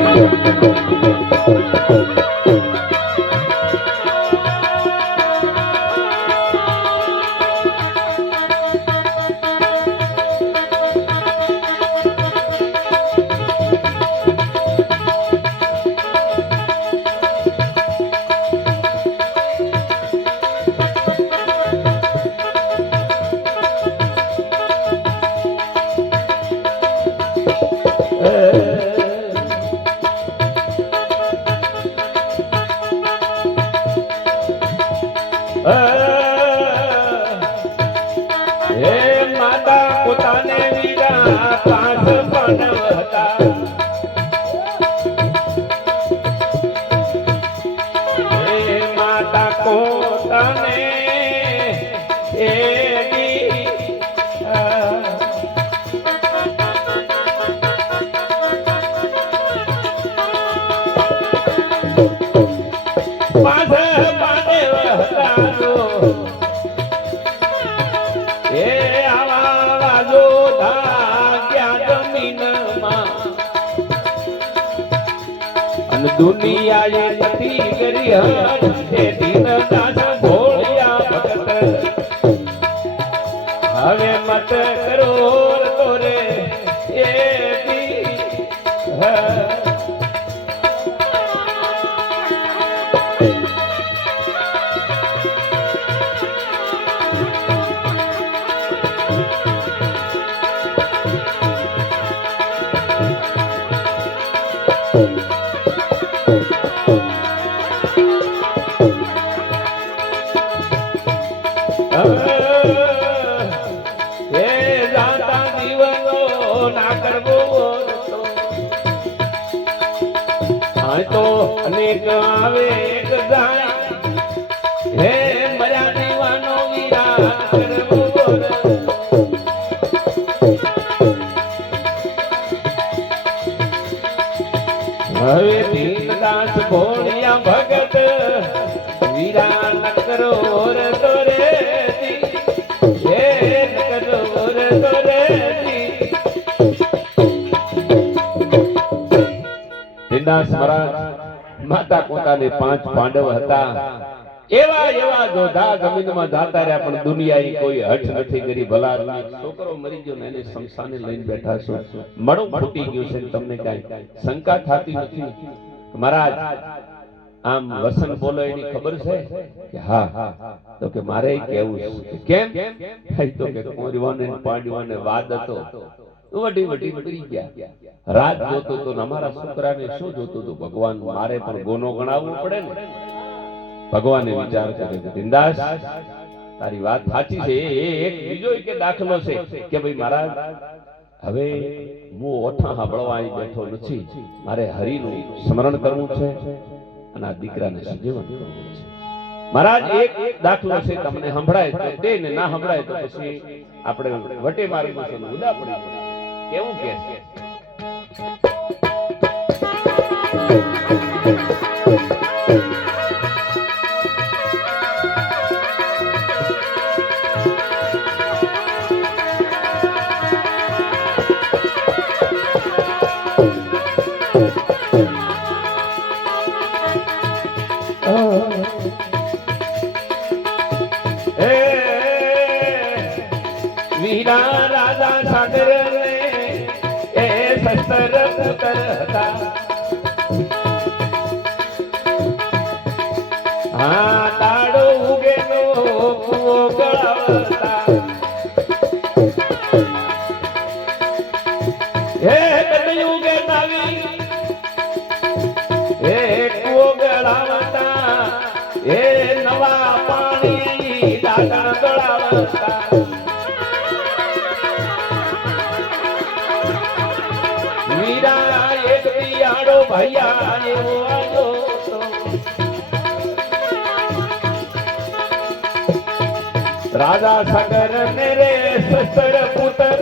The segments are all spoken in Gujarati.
હે અને દુનિયાએ નથી કરી હે દીન દાદા ભોળિયા ભગત. હવે મત કરો તો રે, એ દી હા તો અનેક આવે એક જાય હે મહારાજ માતા પોતાને પાંચ પાંડવ હતા. એવા એવા જોધા જમીનમાં જાતા રહ્યા, પણ દુનિયાએ કોઈ હઠ નથી કરી ભલા છોકરો મરી ગયો ને એને શમશાને લઈને બેઠા છો. મળું ફૂટી ગયું છે તમને કાંઈ શંકા થતી નથી? મહારાજ, આમ વસન બોલો એની ખબર છે? કે હા, તો કે મારે કેવું કેમ? કઈ તો કે કોરવાને પાંડવાને વાદ હતો. વટી વટી વટી ગયા. રાત જોતો તો અમારા છોકરાને શું જોતો તો? ભગવાન મારે પણ ગોનો ગણાવવો પડે ને. ભગવાને વિચાર કરે બિંદાસ, તારી વાત સાચી છે. એ એક બીજો કે દાખલો છે કે ભાઈ મારા હવે હું ઓઠા સાંભળવા અહીં બેઠો નથી. મારે હરિનું સ્મરણ કરવું છે અને આ દીકરાને સજીવન કરવું છે. મહારાજ, એક દાખલો છે તમને સંભળાય તો તે ને ના સંભળાય તો પછી આપણે વટે મારી ઉદા પડી જાય. કેવું કે છે એ સસ્તર વીરા એક પિયાડો ભૈયા એવો આવ્યો. રાજા સગર ને રે સસર પુત્ર,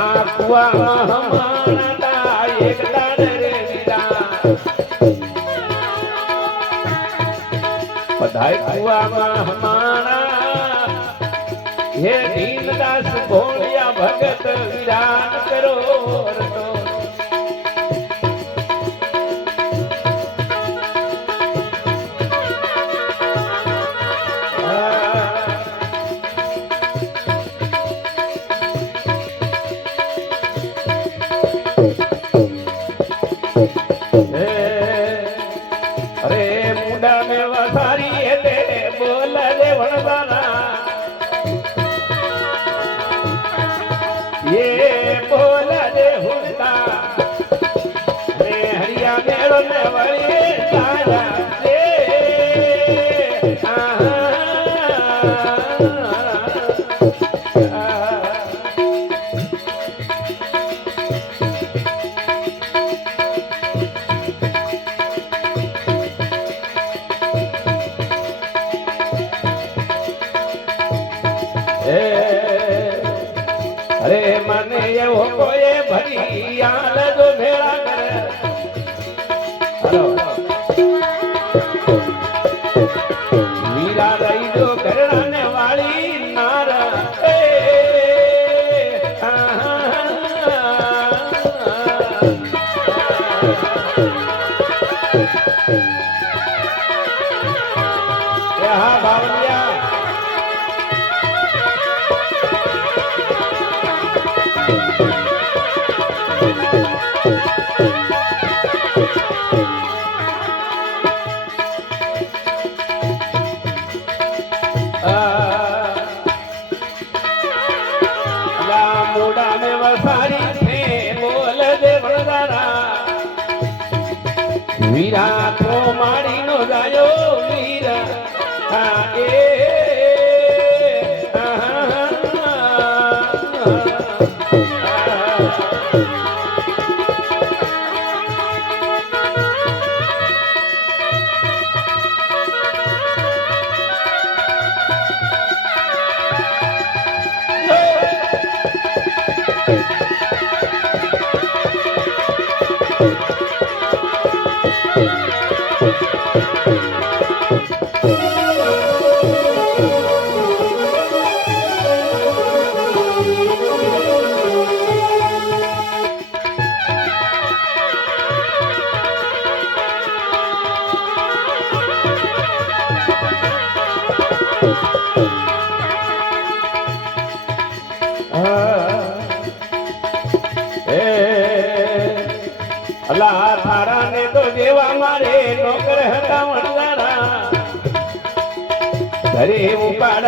આ કુવા હમાણા એક દાડ રે બધાય કુવામાં હમાણા હે દીનદાસ ભોળિયા ભગત વિરાન કરો Yeah, boy. મને એવો કોઈ ભરી આનંદ ભેળા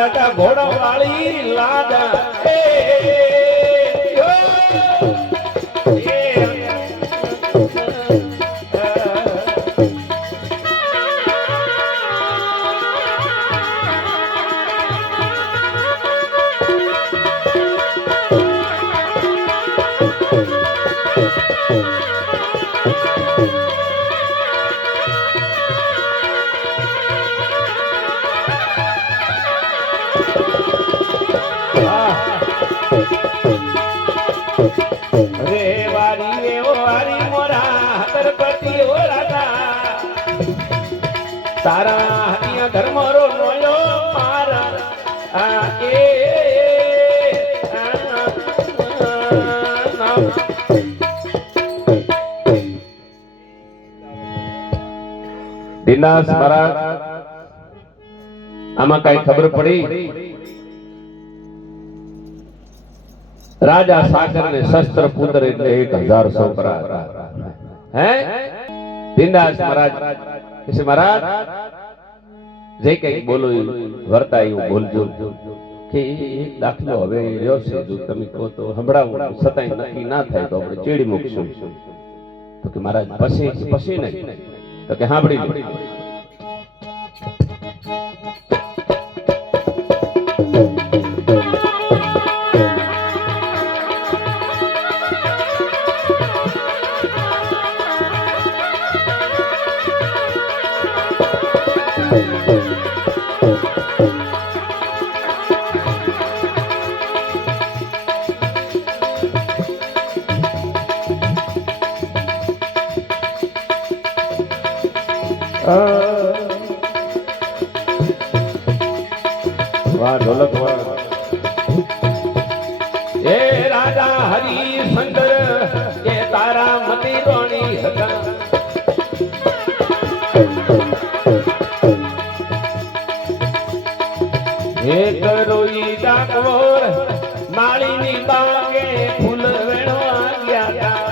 ઉપાડતા ઘોડા વાળી લાદા તારા હરિયા ધર્મરો નોયો પારા આ એ. આમાં કઈ ખબર પડી? રાજા સાગર ને શસ્ત્ર પુત્ર એટલે એક હજાર છોકરા હે? દિનદાસ મહારાજ છે, મહારાજ જે કઈ બોલો વર્તા એવું બોલજો કે એક દાખલો હવે રહ્યો છે જો તમે કહો તો સંભળાવો છતાંય નક્કી ના થાય તો આપણે ચેડી મૂકશું તો કે મહારાજ પછી પછી નહીં તો કે સાંભળી લો. હે કરો ઈ ડાકોર માળીની બાગે ફૂલ વેણવા ગયા તા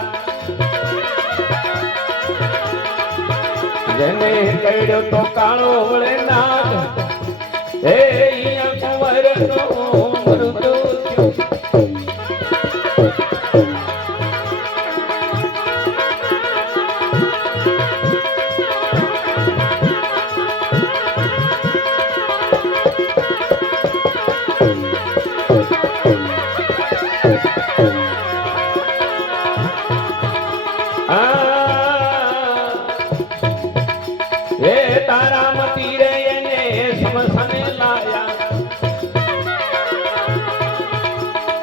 જેને કર્યો તો કાળો વળે નાથ હે અહીંયા નો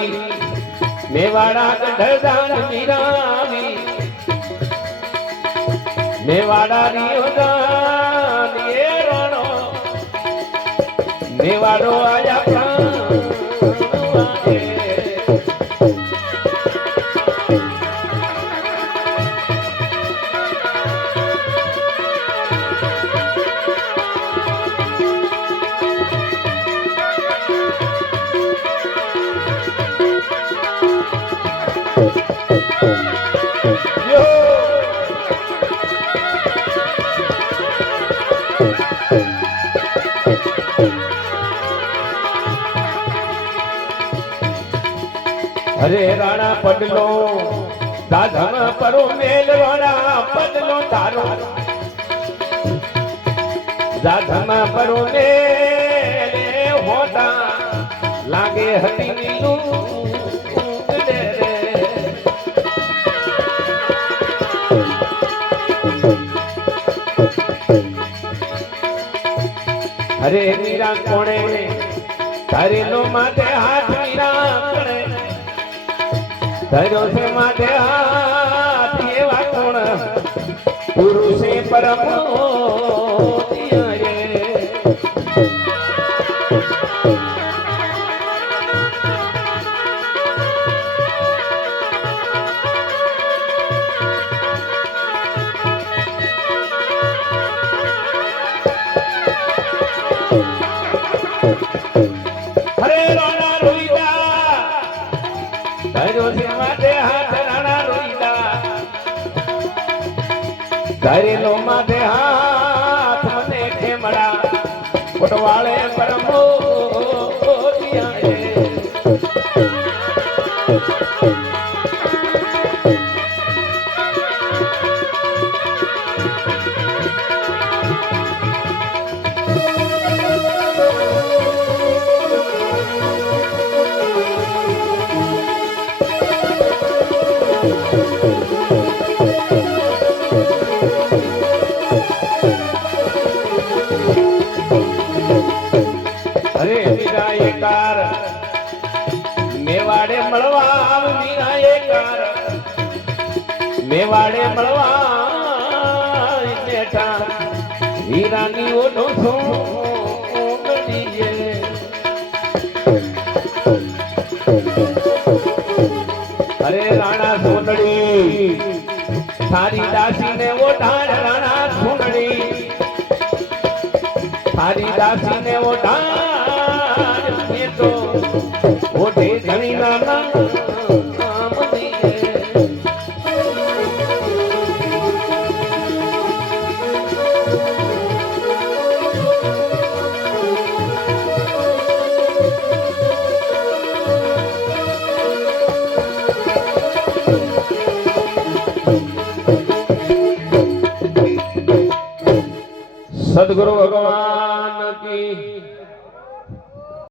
મીરા આવી. મેવાડા ગઢદાન મીરા આવી મેવાડા રિયોદાન એ રણો મેવાડો આયા પડલો દાધમ પરો મેલ પડલો તારો. દાધમ પરો ને હોતા. લાગે હતી નીલું અરે મીરા કોણે તારેલો માટે હાથ મીરા. ધર્યો છે માટે હાથ પુરુષે પરમ ધરેલો મેવાડે મળવા આવ મીરા એકાર મેવાડે મળવા બેઠા હીરાની ઓઢો છો અરે રાણા સોનડી તારી દાસી ને ઓઢાણ રાણા સોનડી તારી દાસી ને એ તો ધણી ધણીના